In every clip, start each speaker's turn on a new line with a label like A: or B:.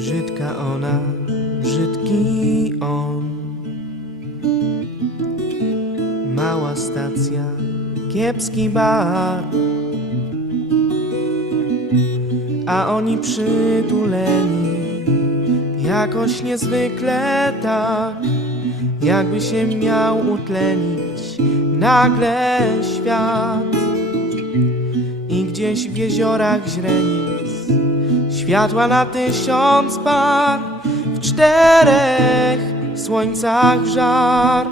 A: Brzydka ona, brzydki on. Mała stacja, kiepski bar. A oni przytuleni, jakoś niezwykle tak, jakby się miał utlenić nagle świat. I gdzieś w jeziorach źrenic Światła na tysiąc par W czterech słońcach żar.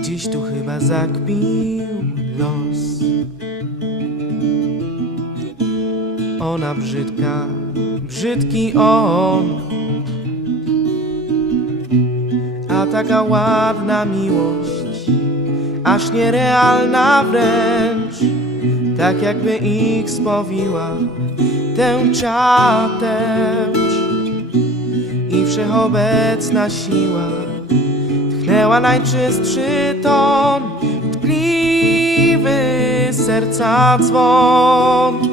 A: Gdzieś tu chyba zakpił los. Ona brzydka, brzydki on. A taka ładna miłość aż nierealna wręcz, tak jakby ich spowiła tęcza tęcz i wszechobecna siła tchnęła najczystszy ton, tkliwy serca dzwon.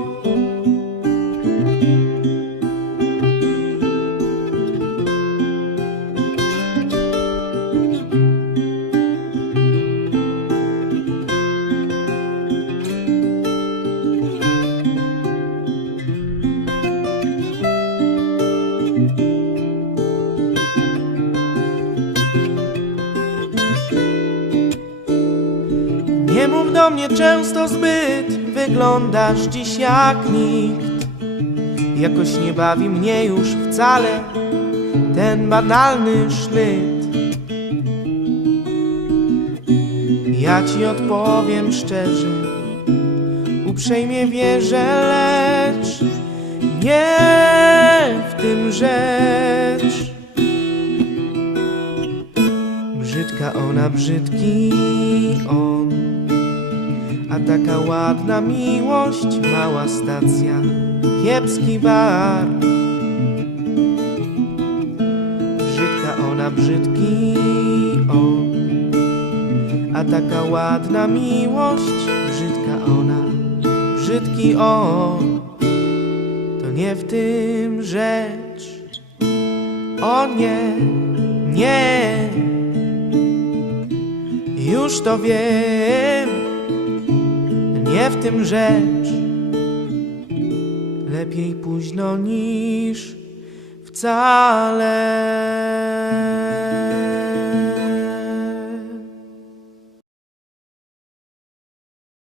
A: Do mnie często zbyt, wyglądasz dziś jak nikt. Jakoś nie bawi mnie już wcale ten banalny sznyt. Ja ci odpowiem szczerze, uprzejmie wierzę, lecz nie w tym rzecz. Brzydka ona, brzydki on A taka ładna miłość, mała stacja Kiepski bar. Brzydka ona, brzydki on. A taka ładna miłość, brzydka ona Brzydki on. To nie w tym rzecz. O nie, nie. Już to wiem, w tym rzecz. Lepiej późno niż wcale.